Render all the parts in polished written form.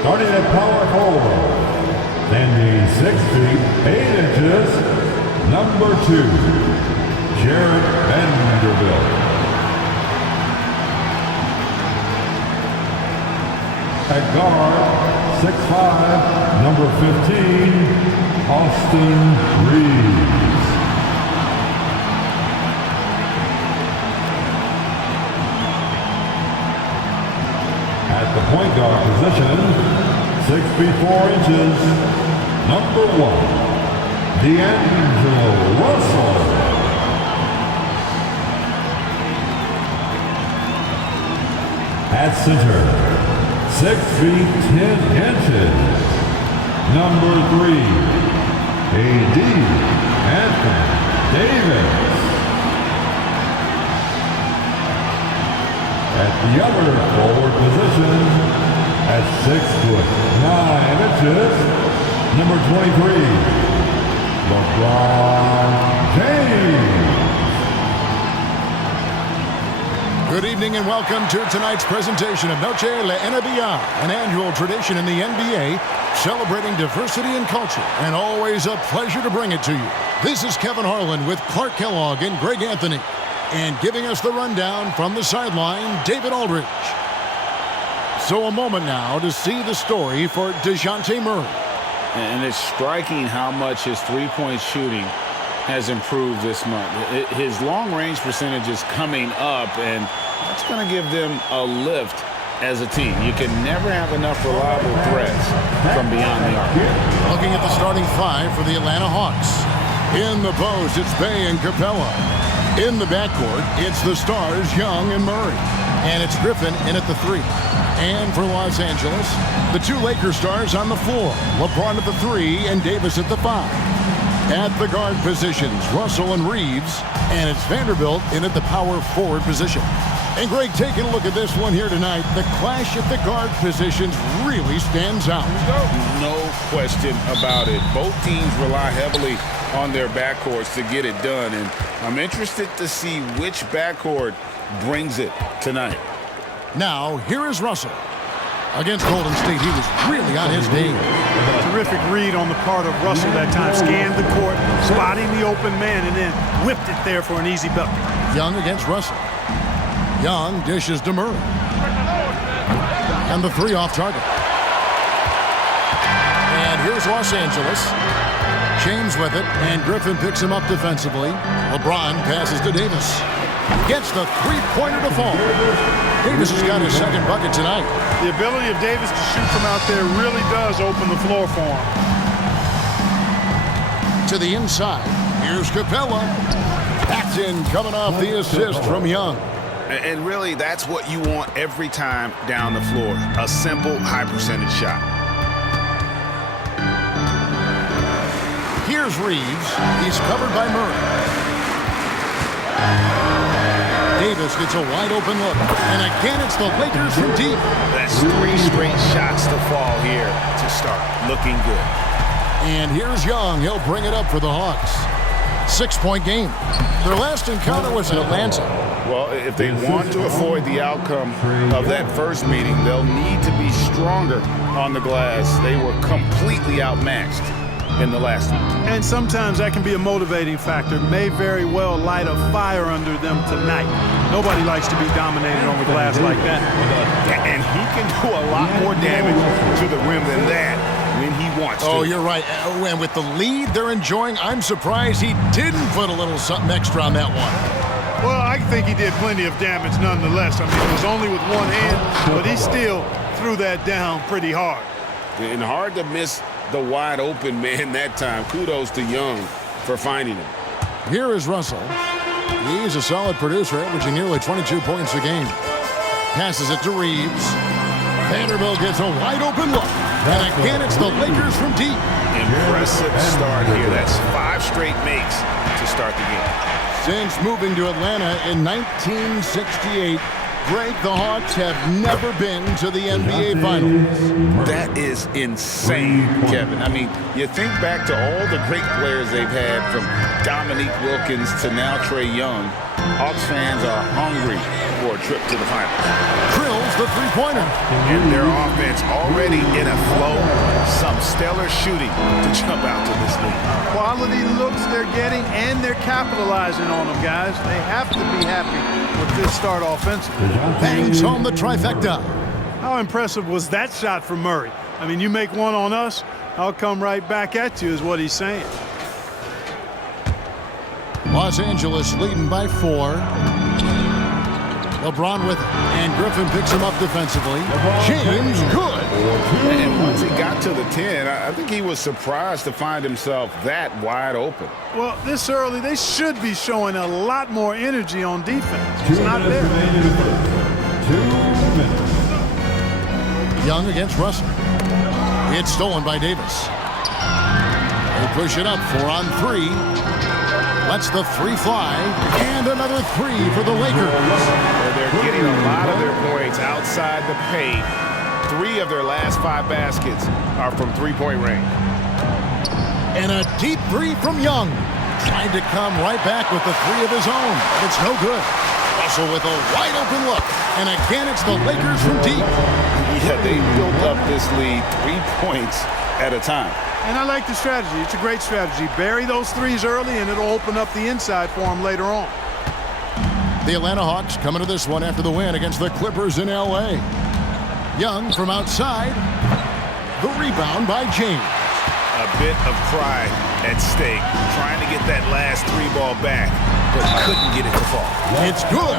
starting at power forward, standing 6 feet 8 inches, number 2, Jarred Vanderbilt. At guard, 6'5", number 15, Austin Reaves. At the point guard position, 6 feet 4 inches, number 1, D'Angelo Russell. At center, 6 feet 10 inches, number 3, A.D. Anthony Davis. At the other forward position, at 6 foot 9 inches, number 23, LeBron James. Good evening and welcome to tonight's presentation of Noche La NBA, an annual tradition in the NBA celebrating diversity and culture, and always a pleasure to bring it to you. This is Kevin Harlan with Clark Kellogg and Greg Anthony, and giving us the rundown from the sideline, David Aldridge. So a moment now to see the story for DeJounte Murray. And it's striking how much his three-point shooting has improved this month. His long-range percentage is coming up, and that's going to give them a lift as a team. You can never have enough reliable threats from beyond the arc. Looking at the starting five for the Atlanta Hawks. In the post, it's Bey and Capella. In the backcourt, it's the stars, Young and Murray. And it's Griffin in at the 3. And for Los Angeles, the 2 Lakers stars on the floor. LeBron at the 3 and Davis at the 5. At the guard positions, Russell and Reaves. And it's Vanderbilt in at the power forward position. And Greg, taking a look at this one here tonight, the clash at the guard positions really stands out. No question about it. Both teams rely heavily on their backcourts to get it done, and I'm interested to see which backcourt brings it tonight. Now, here is Russell. Against Golden State, he was really on his game. Terrific read on the part of Russell that time. Scanned the court, spotting the open man, and then whipped it there for an easy bucket. Young against Russell. Young dishes to Murray. And the 3 off target. And here's Los Angeles. James with it, and Griffin picks him up defensively. LeBron passes to Davis. Gets the three-pointer to fall. Davis has got his second bucket tonight. The ability of Davis to shoot from out there really does open the floor for him. To the inside, here's Capella. Paxton coming off the assist from Young. And really, that's what you want every time down the floor. A simple, high-percentage shot. Here's Reaves. He's covered by Murray. Davis gets a wide-open look. And again, it's the Lakers from deep. That's 3 straight shots to fall here to start. Looking good. And here's Young. He'll bring it up for the Hawks. 6-point game. Their last encounter was in Atlanta. Well, if they want to avoid the outcome of that first meeting, they'll need to be stronger on the glass. They were completely outmatched in the last one. And sometimes that can be a motivating factor. May very well light a fire under them tonight. Nobody likes to be dominated on the glass like that. And he can do a lot more damage to the rim than that when he wants to. Oh, you're right. And with the lead they're enjoying, I'm surprised he didn't put a little something extra on that one. Well, I think he did plenty of damage nonetheless. I mean, it was only with one hand, but he still threw that down pretty hard. And hard to miss the wide open man that time. Kudos to Young for finding him. Here is Russell. He's a solid producer, averaging nearly 22 points a game. Passes it to Reaves. Vanderbilt gets a wide open look. And again, it's the Lakers from deep. Impressive start here. That's 5 straight makes to start the game. Since moving to Atlanta in 1968, Greg, the Hawks have never been to the NBA Finals. That is insane, Kevin. I mean, you think back to all the great players they've had, from Dominique Wilkins to now Trae Young. Hawks fans are hungry for a trip to the finals. Drills the three-pointer. And their offense already in a flow. Some stellar shooting to jump out to this lead. Quality looks they're getting, and they're capitalizing on them, guys. They have to be happy with this start offensively. Bangs home the trifecta. How impressive was that shot from Murray? I mean, you make one on us, I'll come right back at you is what he's saying. Los Angeles leading by 4. LeBron with it, and Griffin picks him up defensively. James good. And once he got to the 10, I think he was surprised to find himself that wide open. Well, this early, they should be showing a lot more energy on defense. It's not there. 2 minutes. Young against Russell. It's stolen by Davis. They push it up 4 on 3. Lets the 3 fly, and another 3 for the Lakers. They're getting a lot of their points outside the paint. 3 of their last 5 baskets are from three-point range. And a deep 3 from Young. Trying to come right back with the 3 of his own, but it's no good. Russell with a wide open look, and again it's the Lakers from deep. Yeah, they built up this lead 3 points at a time. And I like the strategy. It's a great strategy. Bury those threes early, and it'll open up the inside for them later on. The Atlanta Hawks coming to this one after the win against the Clippers in L.A. Young from outside. The rebound by James. A bit of pride at stake, trying to get that last 3 ball back, but couldn't get it to fall. It's good.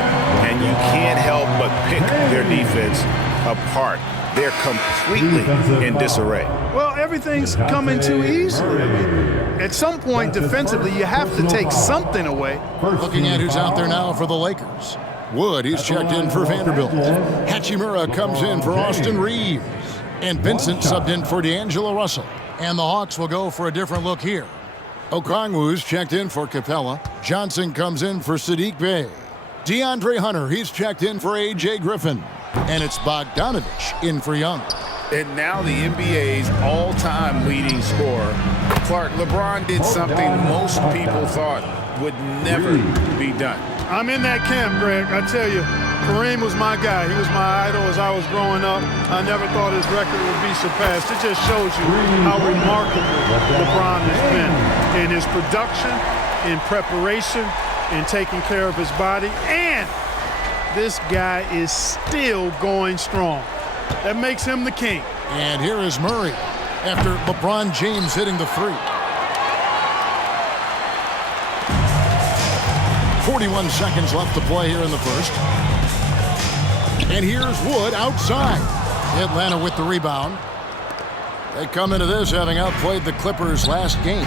And you can't help but pick their defense apart. They're completely in disarray. Well, everything's coming too easily. I mean, at some point, defensively, you have to take something away. Looking at who's out there now for the Lakers. Wood, he's checked in for Vanderbilt. Hachimura comes in for Austin Reeves. And Vincent subbed in for D'Angelo Russell. And the Hawks will go for a different look here. Okongwu's checked in for Capella. Johnson comes in for Sadiq Bey. DeAndre Hunter, he's checked in for A.J. Griffin. And it's Bogdanovich in for Young. And now the NBA's all-time leading scorer. Clark, LeBron did something most people thought would never be done. I'm in that camp, Greg. I tell you, Kareem was my guy. He was my idol as I was growing up. I never thought his record would be surpassed. It just shows you how remarkable LeBron has been in his production, in preparation, in taking care of his body, and this guy is still going strong. That makes him the king. And here is Murray after LeBron James hitting the 3. 41 seconds left to play here in the first. And here's Wood outside. Atlanta with the rebound. They come into this having outplayed the Clippers last game.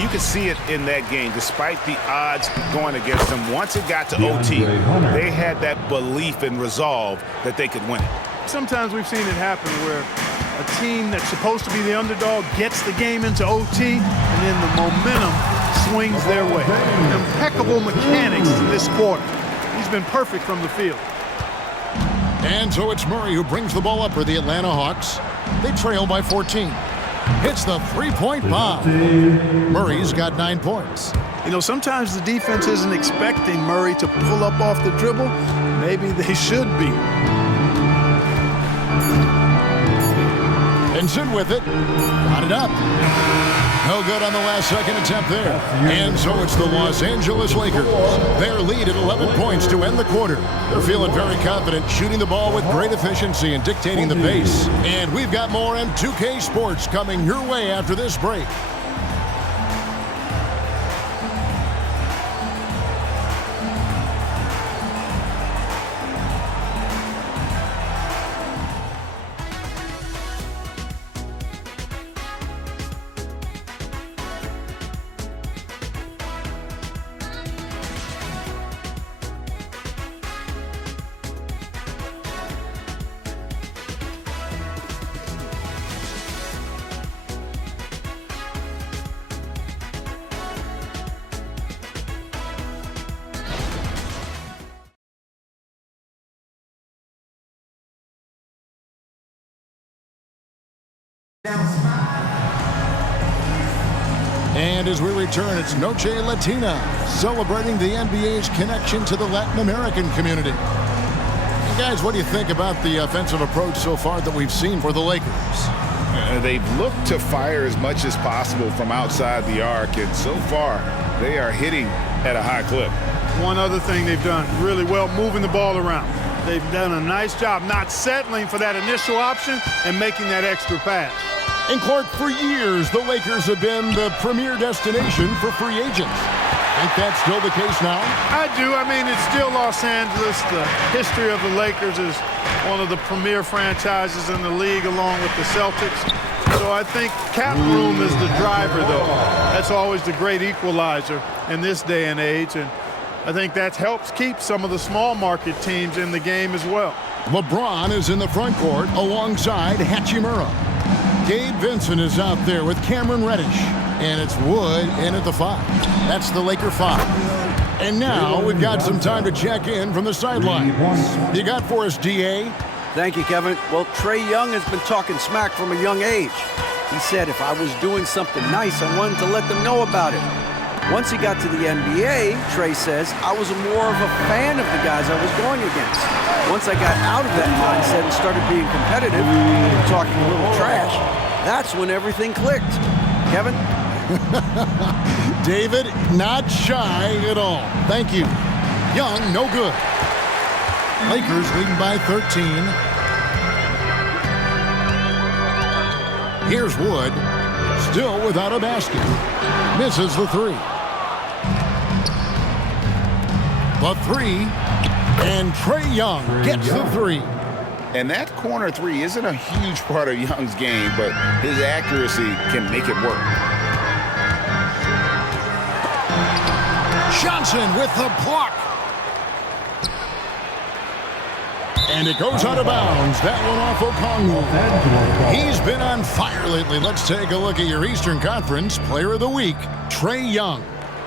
You could see it in that game, despite the odds going against them. Once it got to OT, they had that belief and resolve that they could win it. Sometimes we've seen it happen where a team that's supposed to be the underdog gets the game into OT, and then the momentum swings their way. Impeccable mechanics in this quarter. He's been perfect from the field. And so it's Murray who brings the ball up for the Atlanta Hawks. They trail by 14. Hits the three-point bomb. Murray's got 9 points. You know, sometimes the defense isn't expecting Murray to pull up off the dribble. Maybe they should be. Benson with it. Got it up. No good on the last second attempt there. And so it's the Los Angeles Lakers. Their lead at 11 points to end the quarter. They're feeling very confident, shooting the ball with great efficiency and dictating the pace. And we've got more M2K Sports coming your way after this break. And as we return, it's Noche Latina, celebrating the NBA's connection to the Latin American community. guys, what do you think about the offensive approach so far that we've seen for the Lakers? They've looked to fire as much as possible from outside the arc, and so far they are hitting at a high clip. One other thing they've done really well, moving the ball around. They've done a nice job not settling for that initial option and making that extra pass. And Clark, for years, the Lakers have been the premier destination for free agents. Think that's still the case now? I do. I mean, it's still Los Angeles. The history of the Lakers is one of the premier franchises in the league along with the Celtics. So I think cap room is the driver, though. That's always the great equalizer in this day and age. And I think that helps keep some of the small market teams in the game as well. LeBron is in the front court alongside Hachimura. Gabe Vincent is out there with Cameron Reddish. And it's Wood in at the 5. That's the Laker 5. And now we've got some time to check in from the sidelines. You got for us, D.A.? Thank you, Kevin. Well, Trae Young has been talking smack from a young age. He said if I was doing something nice, I wanted to let them know about it. Once he got to the NBA, Trae says, I was more of a fan of the guys I was going against. Once I got out of that mindset and started being competitive and talking a little trash, that's when everything clicked. Kevin? David, not shy at all. Thank you. Young, no good. Lakers leading by 13. Here's Wood, still without a basket. Misses the 3. The 3, and Trae Young gets the 3. And that corner 3 isn't a huge part of Young's game, but his accuracy can make it work. Johnson with the block. And it goes out of bounds. That one off Okongwu. He's been on fire lately. Let's take a look at your Eastern Conference Player of the Week, Trae Young.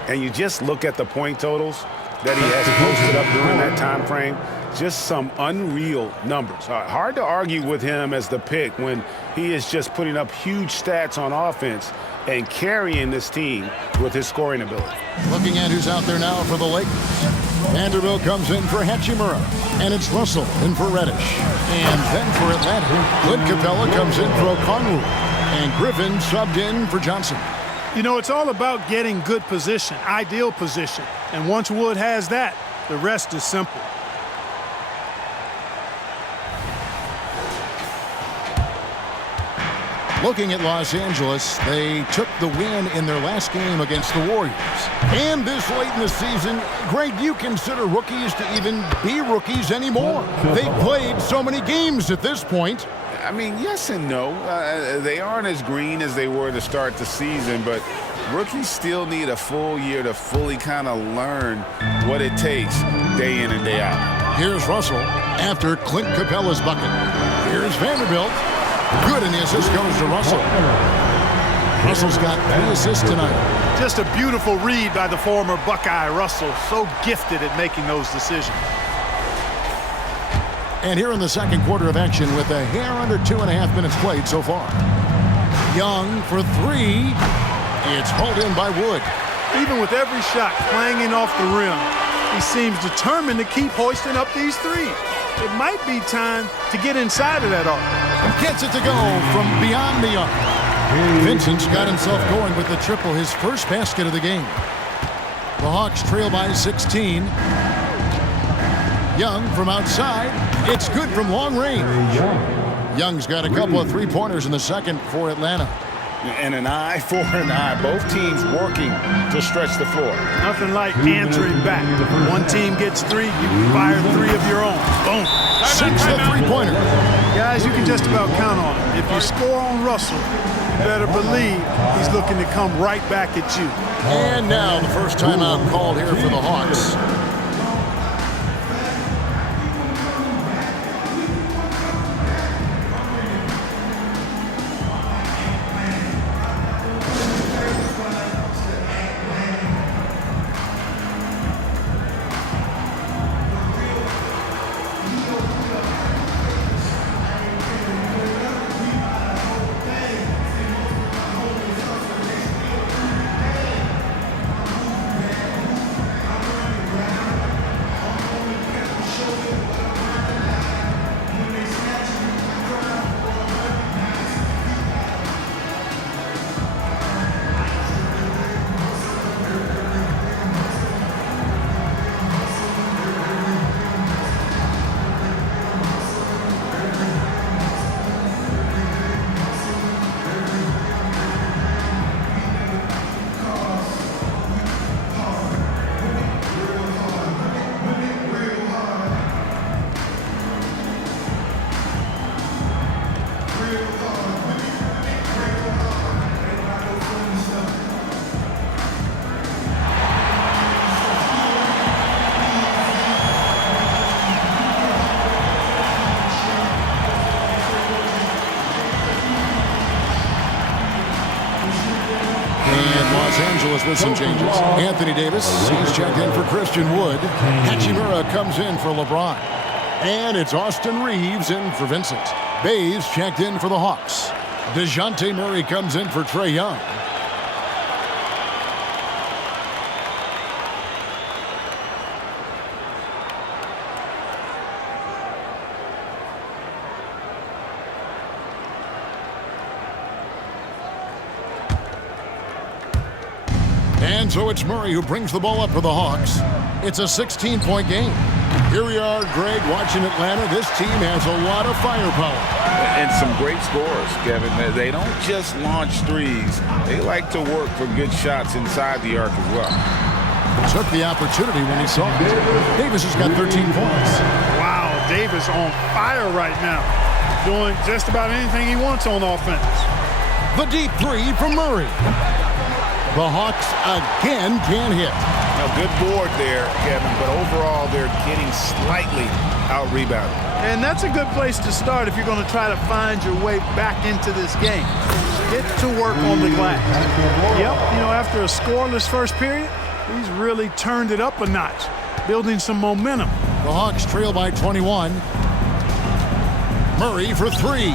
And you just look at the point totals that he has posted up during that time frame. Just some unreal numbers. Hard to argue with him as the pick when he is just putting up huge stats on offense and carrying this team with his scoring ability. Looking at who's out there now for the Lakers. Vanderbilt comes in for Hachimura, and it's Russell in for Reddish. And then for Atlanta, Clint Capella comes in for Okongwu, and Griffin subbed in for Johnson. You know, it's all about getting good position, ideal position. And once Wood has that, the rest is simple. Looking at Los Angeles, they took the win in their last game against the Warriors. And this late in the season, Greg, do you consider rookies to even be rookies anymore? They've played so many games at this point. I mean, yes and no. They aren't as green as they were to start the season, but rookies still need a full year to fully kind of learn what it takes day in and day out. Here's Russell after Clint Capella's bucket. Here's Vanderbilt. Good, and the assist goes to Russell. Russell's got 3 assists tonight. Just a beautiful read by the former Buckeye Russell. So gifted at making those decisions. And here in the second quarter of action with a hair under 2.5 minutes played so far. Young for 3. It's pulled in by Wood. Even with every shot clanging off the rim, he seems determined to keep hoisting up these threes. It might be time to get inside of that arc. Gets it to go from beyond the arc. Vincent's got himself going with the triple, his first basket of the game. The Hawks trail by 16. Young from outside. It's good from long range. Young's got a couple of three-pointers in the second for Atlanta. And an eye for an eye. Both teams working to stretch the floor. Nothing like answering back. One team gets 3, you fire 3 of your own. Boom. 6 the three-pointer. Guys, you can just about count on it. If you score on Russell, you better believe he's looking to come right back at you. And now the first timeout called here for the Hawks. Los Angeles with some changes. Anthony Davis, he's checked in for Christian Wood. Hachimura comes in for LeBron. And it's Austin Reeves in for Vincent. Bays checked in for the Hawks. DeJounte Murray comes in for Trae Young. And so it's Murray who brings the ball up for the Hawks. It's a 16-point game. Here we are, Greg, watching Atlanta. This team has a lot of firepower. And some great scores, Kevin. They don't just launch threes. They like to work for good shots inside the arc as well. Took the opportunity when he saw it. Davis has got 13 points. Wow, Davis on fire right now. Doing just about anything he wants on offense. The deep three from Murray. The Hawks again can't hit. Now, good board there, Kevin, but overall they're getting slightly out-rebounded. And that's a good place to start if you're going to try to find your way back into this game. Get to work on the glass. Yep, after a scoreless first period, he's really turned it up a notch, building some momentum. The Hawks trail by 21. Murray for three.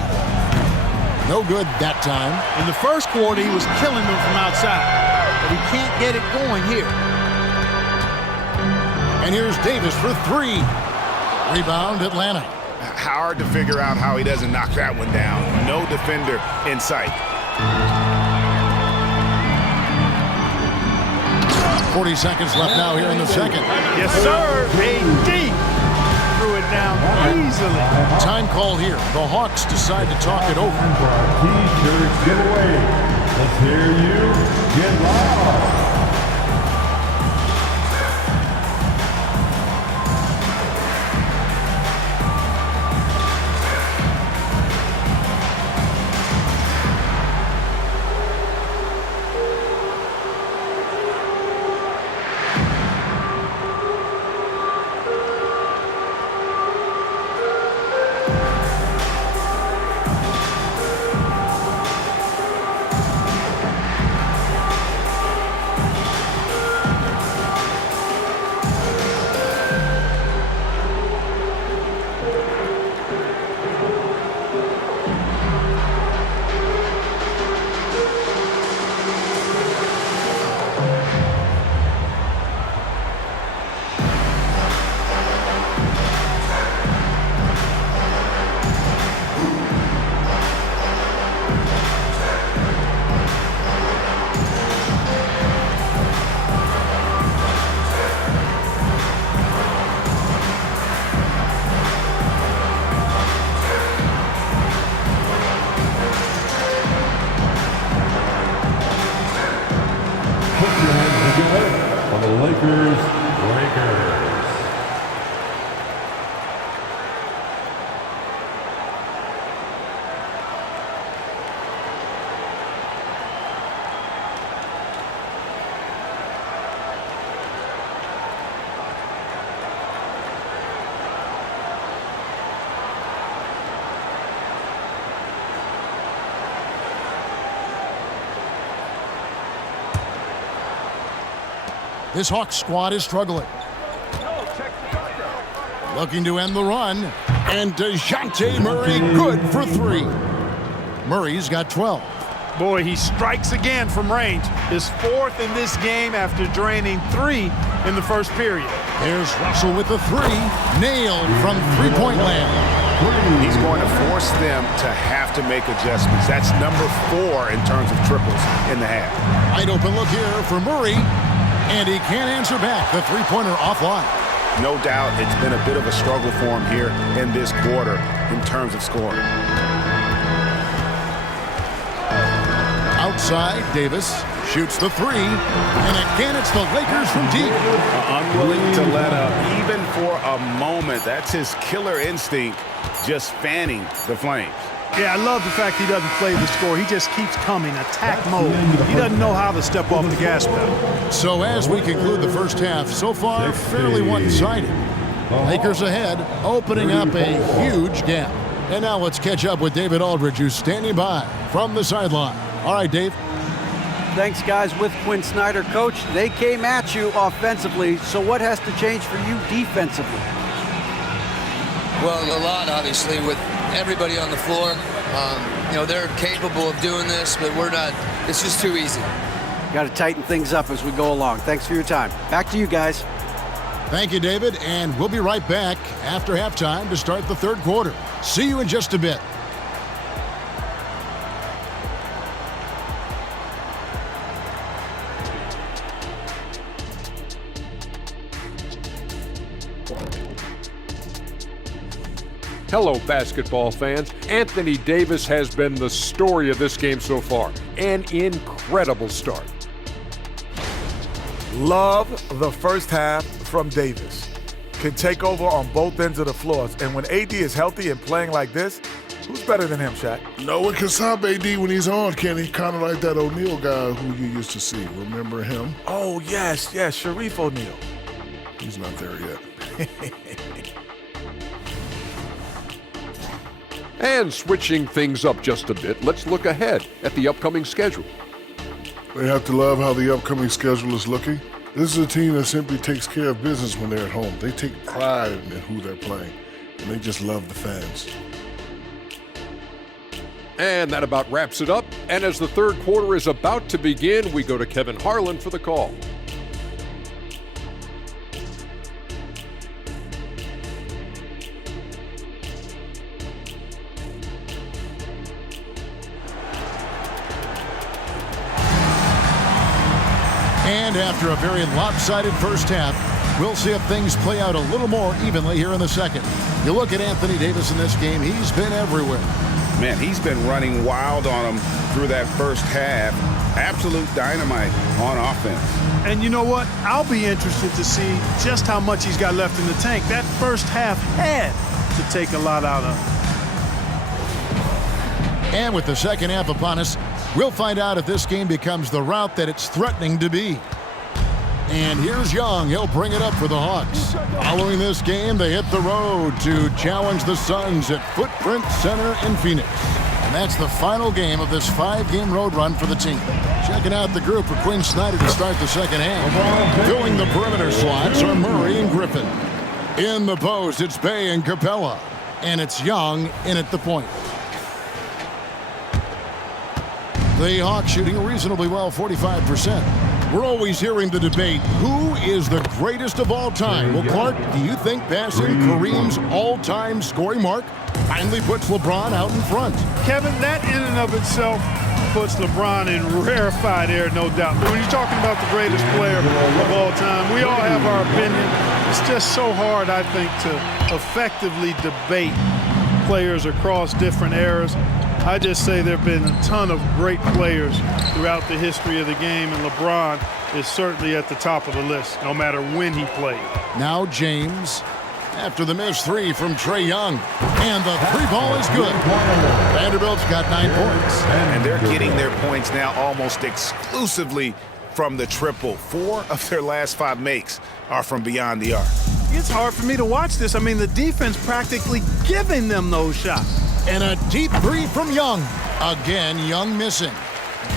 No good that time. In the first quarter, he was killing them from outside, but he can't get it going here. And here's Davis for three. Rebound, Atlanta. Hard to figure out how he doesn't knock that one down. No defender in sight. 40 seconds left now here in the second. Yes, sir. AD threw it down easily. Time call here. The Hawks decide to talk it over. T-shirts giveaway. Let's hear you get loud. For the Lakers. This Hawks squad is struggling. Looking to end the run. And DeJounte Murray good for three. Murray's got 12. Boy, he strikes again from range. His fourth in this game after draining three in the first period. There's Russell with the three. Nailed from three-point land. He's going to force them to have to make adjustments. That's number 4 in terms of triples in the half. Wide open look here for Murray. And he can't answer back. The three-pointer offline. No doubt it's been a bit of a struggle for him here in this quarter in terms of scoring. Outside, Davis shoots the three. And again, it's the Lakers from deep. Unwilling to let up even for a moment. That's his killer instinct, just fanning the flames. Yeah, I love the fact he doesn't play the score. He just keeps coming, attack mode. He doesn't know how to step off the gas pedal. So as we conclude the first half, so far fairly one-sided. Lakers ahead, opening up a huge gap. And now let's catch up with David Aldridge, who's standing by from the sideline. All right, Dave. Thanks, guys. With Quinn Snyder, Coach, they came at you offensively. So what has to change for you defensively? Well, a lot, obviously, with everybody on the floor. They're capable of doing this, but we're not. It's just too easy. Got to tighten things up as we go along. Thanks for your time. Back to you guys. Thank you, David, and we'll be right back after halftime to start the third quarter. See you in just a bit. Hello, basketball fans. Anthony Davis has been the story of this game so far. An incredible start. Love the first half from Davis. Can take over on both ends of the floors. And when AD is healthy and playing like this, who's better than him, Shaq? No one can stop AD when he's on, Kenny. Kind of like that O'Neal guy who you used to see. Remember him? Oh, yes, Sharif O'Neal. He's not there yet. And switching things up just a bit, let's look ahead at the upcoming schedule. They have to love how the upcoming schedule is looking. This is a team that simply takes care of business when they're at home. They take pride in who they're playing, and they just love the fans. And that about wraps it up. And as the third quarter is about to begin, we go to Kevin Harlan for the call. And after a very lopsided first half, we'll see if things play out a little more evenly here in the second. You look at Anthony Davis in this game, he's been everywhere. Man, he's been running wild on him through that first half. Absolute dynamite on offense. And you know what? I'll be interested to see just how much he's got left in the tank. That first half had to take a lot out of him. And with the second half upon us, we'll find out if this game becomes the route that it's threatening to be. And here's Young. He'll bring it up for the Hawks. Following this game, they hit the road to challenge the Suns at Footprint Center in Phoenix. And that's the final game of this 5-game road run for the team. Checking out the group for Quinn Snyder to start the second half. Filling the perimeter slots are Murray and Griffin. In the post, it's Bey and Capella. And it's Young in at the point. The Hawks shooting reasonably well, 45%. We're always hearing the debate, who is the greatest of all time? Well, Clark, do you think passing Kareem's all-time scoring mark finally puts LeBron out in front? Kevin, that in and of itself puts LeBron in rarefied air, no doubt. But when you're talking about the greatest player of all time, we all have our opinion. It's just so hard, I think, to effectively debate players across different eras. I just say there have been a ton of great players throughout the history of the game, and LeBron is certainly at the top of the list, no matter when he played. Now James, after the missed three from Trae Young, and the three ball is good. Vanderbilt's got 9 points. And they're getting their points now almost exclusively from the triple. 4 of their last 5 makes are from beyond the arc. It's hard for me to watch this. I mean, the defense practically giving them those shots. And a deep three from Young. Again, Young missing.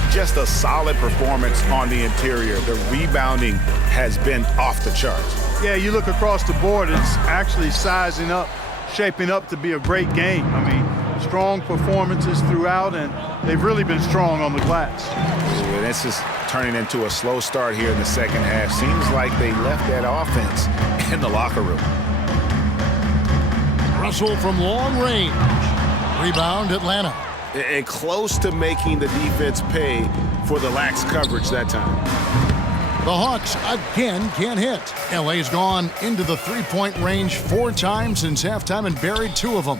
Just a solid performance on the interior. The rebounding has been off the charts. Yeah, you look across the board, it's actually sizing up, shaping up to be a great game. I mean, strong performances throughout, and they've really been strong on the glass. And this is turning into a slow start here in the second half. Seems like they left that offense in the locker room. Russell from long range. Rebound, Atlanta. And close to making the defense pay for the lax coverage that time. The Hawks again can't hit. LA's gone into the three-point range 4 times since halftime and buried 2 of them.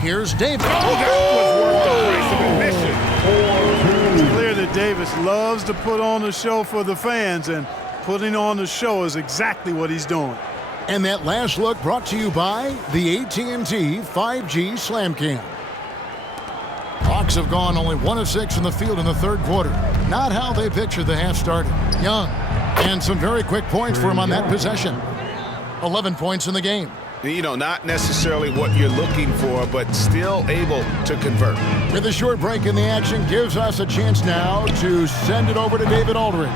Here's Davis. It's clear that Davis loves to put on a show for the fans, and putting on the show is exactly what he's doing. And that last look brought to you by the AT&T 5G Slam Cam. Hawks have gone only 1 of 6 from the field in the third quarter. Not how they pictured the half started. Young, and some very quick points for him on that possession. 11 points in the game. You know, not necessarily what you're looking for, but still able to convert. With a short break in the action, gives us a chance now to send it over to David Aldridge.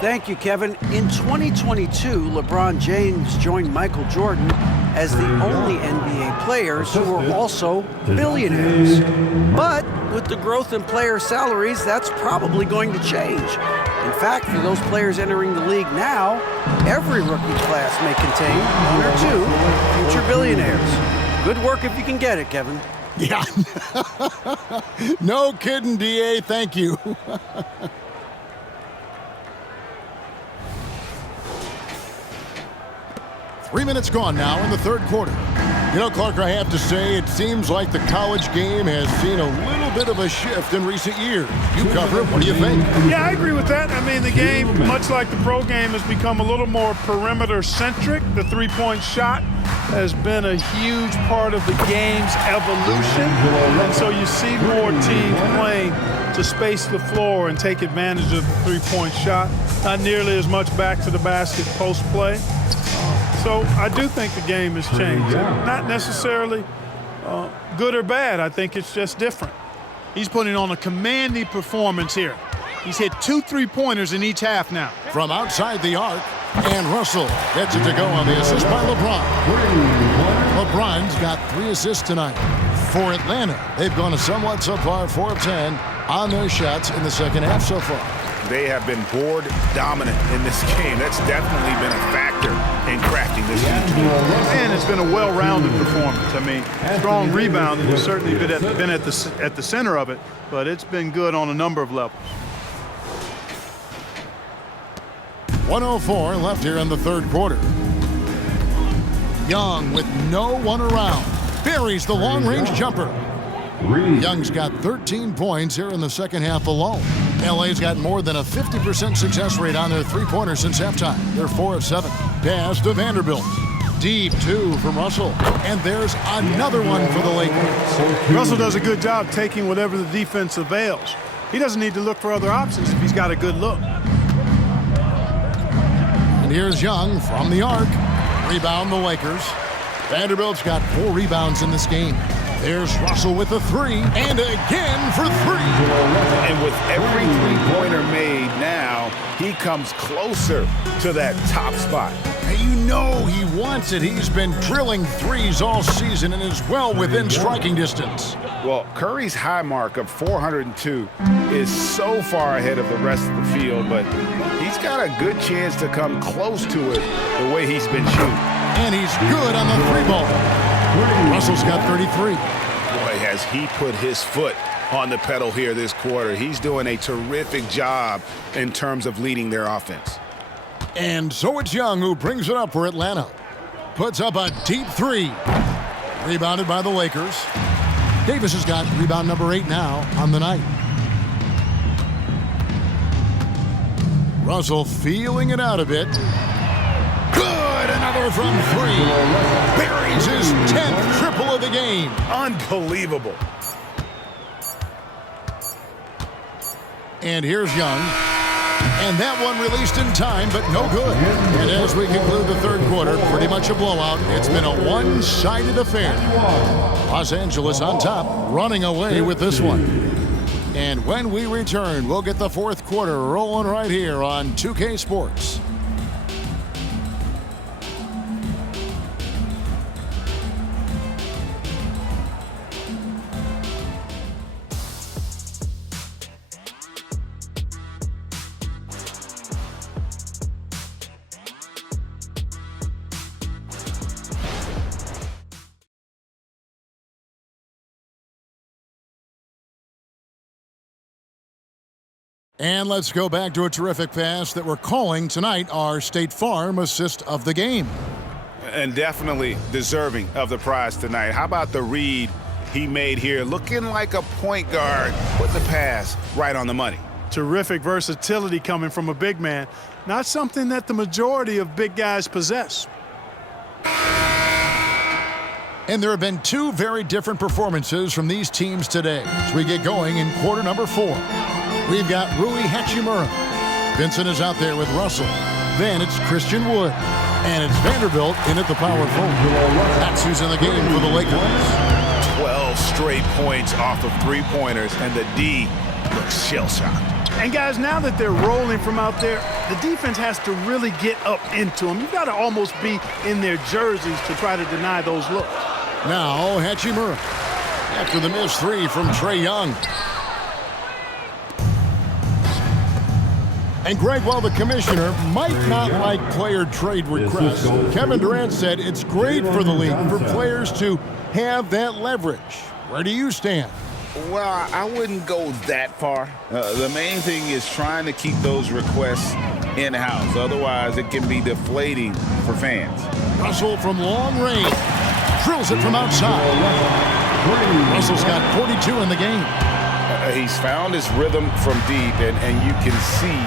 Thank you, Kevin. In 2022, LeBron James joined Michael Jordan as the only NBA players who were also billionaires. But with the growth in player salaries, that's probably going to change. In fact, for those players entering the league now, every rookie class may contain one or two future billionaires. Good work if you can get it, Kevin. Yeah. No kidding, DA. Thank you. Three minutes gone now in the third quarter. You know, Clark, I have to say, it seems like the college game has seen a little bit of a shift in recent years. You cover it. What do you think? Yeah, I agree with that. I mean, the game, much like the pro game, has become a little more perimeter-centric. The three-point shot has been a huge part of the game's evolution. And so you see more teams playing to space the floor and take advantage of the three-point shot. Not nearly as much back to the basket post play. So I do think the game has changed. Not necessarily good or bad. I think it's just different. He's putting on a commanding performance here. He's hit 2 3-pointers in each half now. From outside the arc, and Russell gets it to go on the assist by LeBron. LeBron's got 3 assists tonight. For Atlanta, they've gone a somewhat subpar 4 of 10 on their shots in the second half so far. They have been board dominant in this game. That's definitely been a factor in crafting this game. And it's been a well-rounded performance. I mean, strong rebounding has certainly been at the center of it, but it's been good on a number of levels. 1:04 left here in the third quarter. Young with no one around buries the long-range jumper. Young's got 13 points here in the second half alone. LA's got more than a 50% success rate on their three-pointers since halftime. They're 4 of 7. Pass to Vanderbilt. Deep 2 from Russell. And there's another one for the Lakers. Russell does a good job taking whatever the defense avails. He doesn't need to look for other options if he's got a good look. And here's Young from the arc. Rebound the Lakers. Vanderbilt's got 4 rebounds in this game. There's Russell with the 3, and again for 3. And with every three-pointer made now, he comes closer to that top spot. And you know he wants it. He's been drilling threes all season and is well within striking distance. Well, Curry's high mark of 402 is so far ahead of the rest of the field, but he's got a good chance to come close to it the way he's been shooting. And he's good on the 3-ball. Russell's got 33. Boy, has he put his foot on the pedal here this quarter. He's doing a terrific job in terms of leading their offense. And so it's Young who brings it up for Atlanta. Puts up a deep 3. Rebounded by the Lakers. Davis has got rebound number 8 now on the night. Russell feeling it out a bit. Good, another from 3. Buries his 10th triple of the game. Unbelievable. And here's Young. And that one released in time, but no good. And as we conclude the third quarter, pretty much a blowout. It's been a one-sided affair. Los Angeles on top, running away with this one. And when we return, we'll get the fourth quarter rolling right here on 2K Sports. And let's go back to a terrific pass that we're calling tonight our State Farm assist of the game. And definitely deserving of the prize tonight. How about the read he made here? Looking like a point guard. Put the pass right on the money. Terrific versatility coming from a big man. Not something that the majority of big guys possess. And there have been 2 very different performances from these teams today as we get going in quarter number 4. We've got Rui Hachimura. Vincent is out there with Russell. Then it's Christian Wood. And it's Vanderbilt in at the power forward. That's who's in the game for the Lakers. 12 straight points off of three-pointers, and the D looks shell-shocked. And guys, now that they're rolling from out there, the defense has to really get up into them. You've got to almost be in their jerseys to try to deny those looks. Now Hachimura after the missed three from Trae Young. And Greg, while the commissioner might not like player trade requests, Kevin Durant said it's great for the league for players to have that leverage. Where do you stand? Well, I wouldn't go that far. The main thing is trying to keep those requests in-house. Otherwise, it can be deflating for fans. Russell from long range drills it from outside. Russell's got 42 in the game. He's found his rhythm from deep, and you can see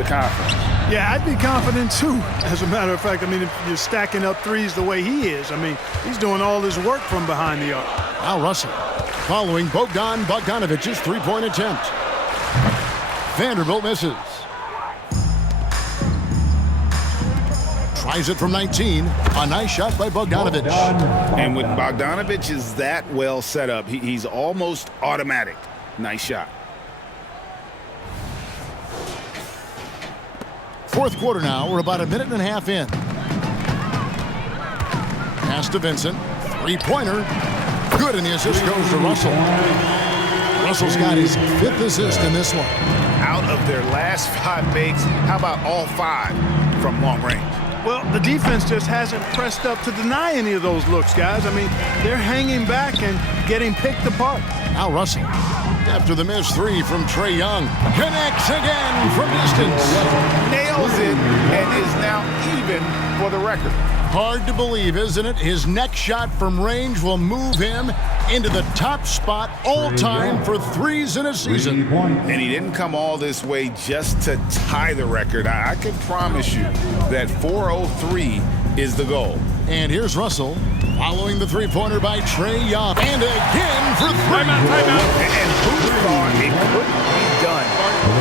the confidence. Yeah, I'd be confident too. As a matter of fact, I mean, if you're stacking up threes the way he is, I mean, he's doing all his work from behind the arc. Now Russell following Bogdan Bogdanovic's three-point attempt. Vanderbilt misses. Tries it from 19. A nice shot by Bogdanovic. And when Bogdanovic is that well set up, he's almost automatic. Nice shot. Fourth quarter now. We're about a minute and a half in. Pass to Vincent. Three-pointer. Good, and the assist goes to Russell. Russell's got his fifth assist in this one. Out of their last 5 makes, how about all 5 from long range? Well, the defense just hasn't pressed up to deny any of those looks, guys. I mean, they're hanging back and getting picked apart. Now Russell, after the missed three from Trae Young, connects again from distance. Nails it and is now even for the record. Hard to believe, isn't it? His next shot from range will move him into the top spot all time for threes in a season. And he didn't come all this way just to tie the record. I can promise you that 403 is the goal. And here's Russell following the three-pointer by Trae Young. And again for three. Timeout. And who thought it couldn't be done?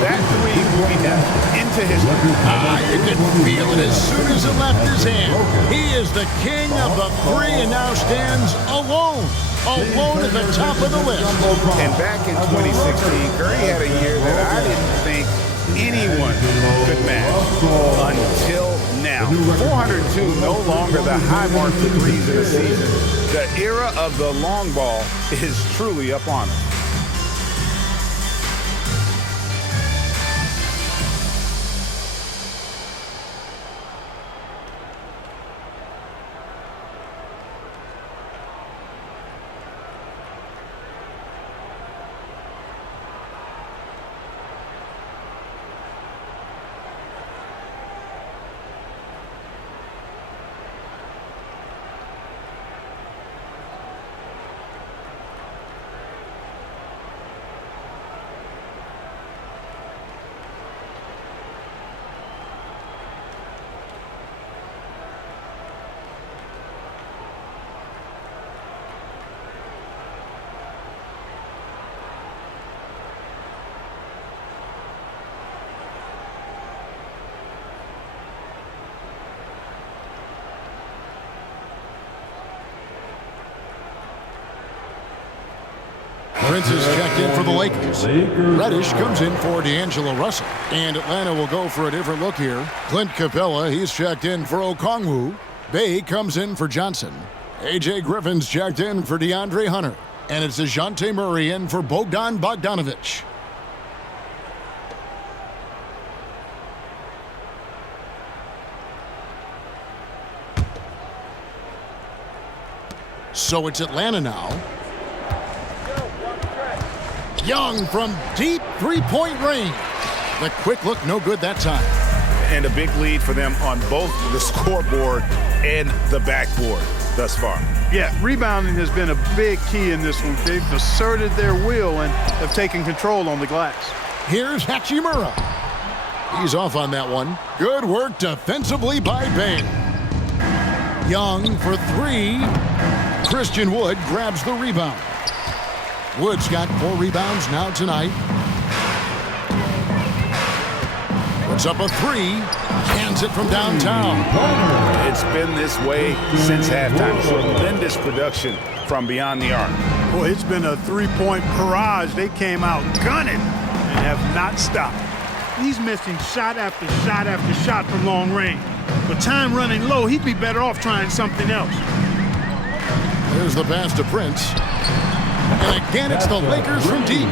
That three will be into history. You could feel it as soon as it left his hand. He is the king of the three and now stands alone at the top of the list. And back in 2016, Curry had a year that I didn't think anyone could match until now. 402, no longer the high mark for threes in a season. The era of the long ball is truly upon us. Prince is checked in for the Lakers. Reddish comes in for D'Angelo Russell. And Atlanta will go for a different look here. Clint Capella, he's checked in for Okongwu. Bay comes in for Johnson. A.J. Griffin's checked in for DeAndre Hunter. And it's DeJounte Murray in for Bogdan Bogdanovich. So it's Atlanta now. Young from deep three-point range. The quick look, no good that time. And a big lead for them on both the scoreboard and the backboard thus far. Yeah, rebounding has been a big key in this one. They've asserted their will and have taken control on the glass. Here's Hachimura. He's off on that one. Good work defensively by Bay. Young for three. Christian Wood grabs the rebound. Wood's got 4 rebounds now tonight. Puts up a three. Hands it from downtown. It's been this way since halftime. Tremendous production from beyond the arc. Boy, it's been a three-point barrage. They came out gunning and have not stopped. He's missing shot after shot after shot from long range. With time running low, he'd be better off trying something else. There's the pass to Prince. And again, it's the Lakers from deep.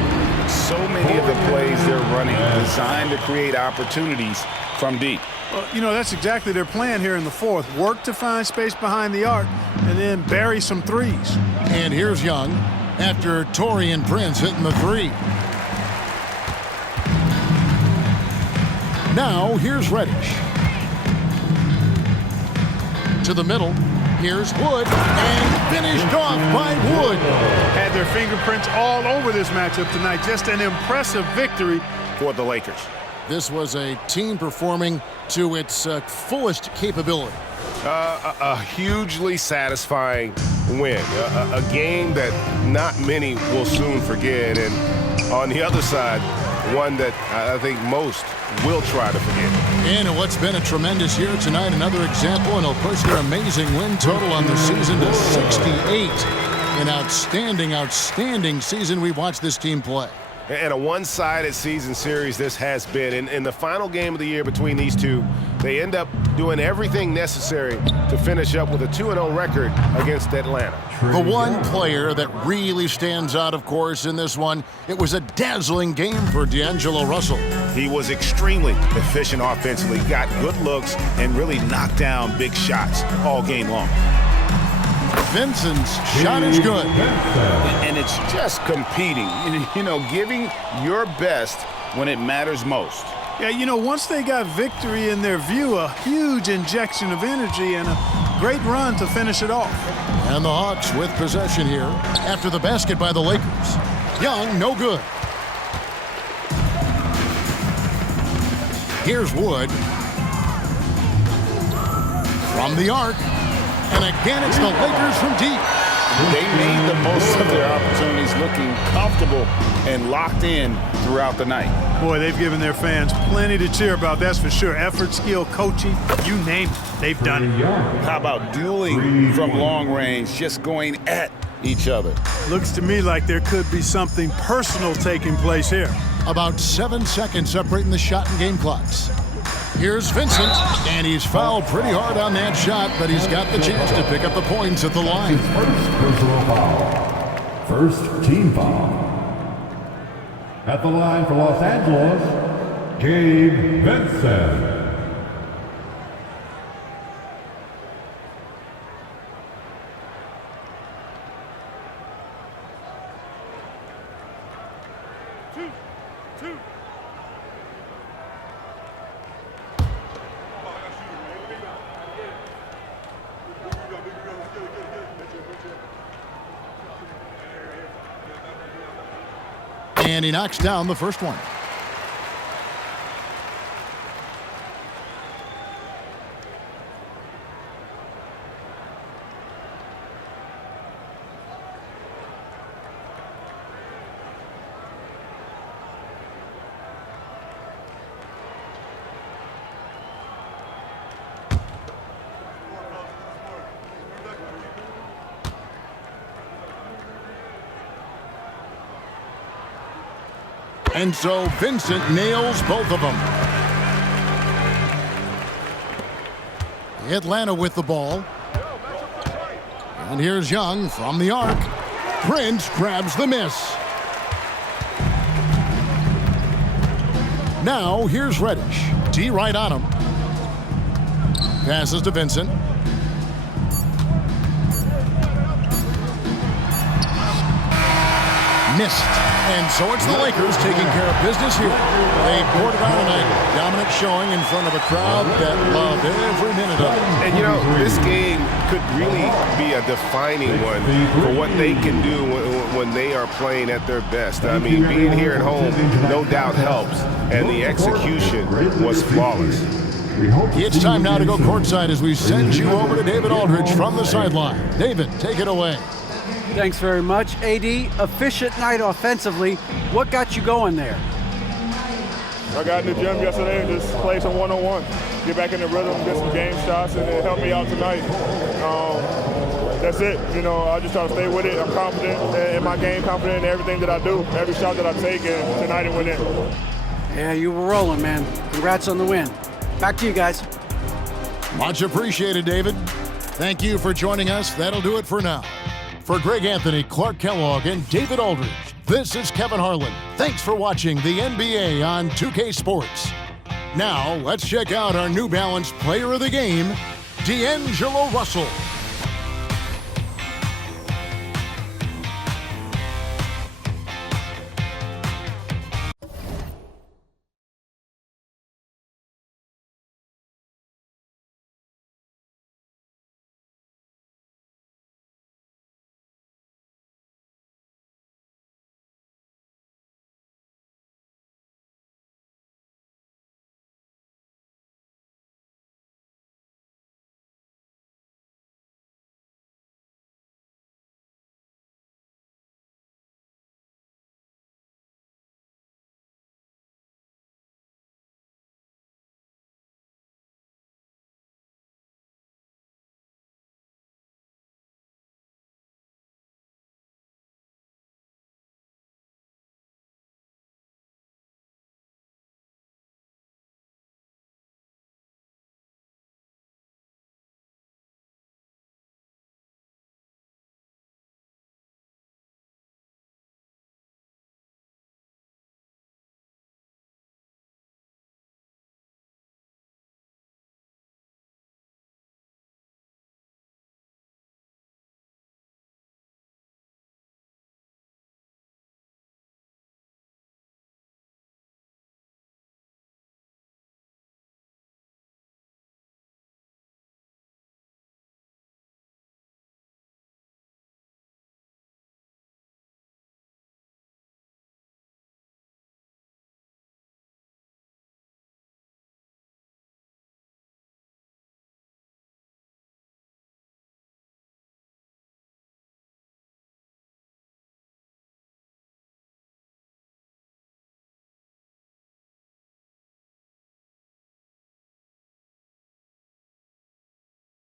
So many of the plays they're running designed to create opportunities from deep. Well, you know, that's exactly their plan here in the fourth. Work to find space behind the arc and then bury some threes. And here's Young after Taurean Prince hitting the three. Now, here's Reddish. To the middle. Here's Wood. And finished off by Wood. Had their fingerprints all over this matchup tonight. Just an impressive victory for the Lakers. This was a team performing to its fullest capability. A hugely satisfying win. A game that not many will soon forget. And on the other side, one that I think most will try to forget. And in what's been a tremendous year tonight, another example, and it'll push their amazing win total on the season to 68. An outstanding, outstanding season we've watched this team play. And a one-sided season series this has been. In the final game of the year between these two, they end up doing everything necessary to finish up with a 2-0 record against Atlanta. The one player that really stands out, of course, in this one, it was a dazzling game for D'Angelo Russell. He was extremely efficient offensively, got good looks, and really knocked down big shots all game long. Vincent's shot is good. And it's just competing, you know, giving your best when it matters most. Yeah, you know, once they got victory in their view, a huge injection of energy and a great run to finish it off. And the Hawks with possession here after the basket by the Lakers. Young, no good. Here's Wood. From the arc. And again, it's the Lakers from deep. They made the most of their opportunities, looking comfortable and locked in throughout the night. Boy, they've given their fans plenty to cheer about, that's for sure. Effort, skill, coaching, you name it, they've done it. How about dueling from long range, just going at each other? Looks to me like there could be something personal taking place here. About 7 seconds separating the shot and game clocks. Here's Vincent, and he's fouled pretty hard on that shot, but he's got the chance to pick up the points at the line. First personal foul. First team foul. At the line for Los Angeles, Gabe Vincent. And he knocks down the first one. And so Vincent nails both of them. Atlanta with the ball. And here's Young from the arc. Prince grabs the miss. Now here's Reddish. D right on him. Passes to Vincent. Missed. And so it's the Lakers taking care of business here. They poured it out tonight. Dominant showing in front of a crowd that loved every minute of it. And you know, this game could really be a defining one for what they can do when they are playing at their best. I mean, being here at home no doubt helps, and the execution was flawless. It's time now to go courtside as we send you over to David Aldridge from the sideline. David, take it away. Thanks very much. AD, efficient night offensively. What got you going there? I got in the gym yesterday and just played some one-on-one. get back in the rhythm, get some game shots, and it helped me out tonight. That's it. You know, I just try to stay with it. I'm confident in my game, confident in everything that I do, every shot that I take, and tonight it went in. Yeah, you were rolling, man. Congrats on the win. Back to you guys. Much appreciated, David. Thank you for joining us. That'll do it for now. For Greg Anthony, Clark Kellogg, and David Aldridge, this is Kevin Harlan. Thanks for watching the NBA on 2K Sports. Now, let's check out our New Balance Player of the Game, D'Angelo Russell.